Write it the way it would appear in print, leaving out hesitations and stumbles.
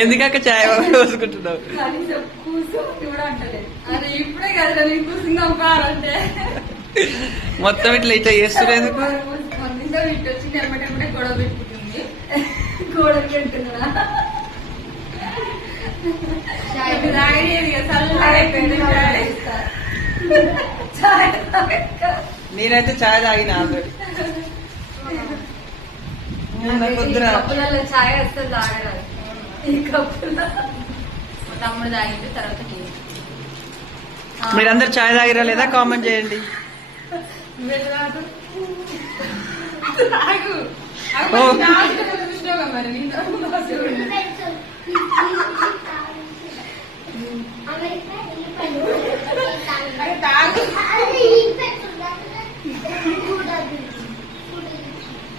ఎందుకక్క చాయ్ పోసుకుంటున్నావు? ఇప్పుడే కదా కూర్చుంటే మొత్తం ఇట్లా ఇట్లా చేస్తున్నారు ఎందుకు? ఇటు వచ్చి ఎమ్మటెమ్మటే గొడవ పెట్టుకుంటుంది. గొడవ పెట్టుకున్నా నేనైతే చాయ్ తాగిన ఆల్రెడీ. కప్పులలో చాయ్ వస్తే తాగరాదు. ఈ కప్పులో తమ్ముడు తాగింది తర్వాత మీరందరు చాయ్ తాగిరా లేదా కామెంట్ చేయండి. మరి తాగు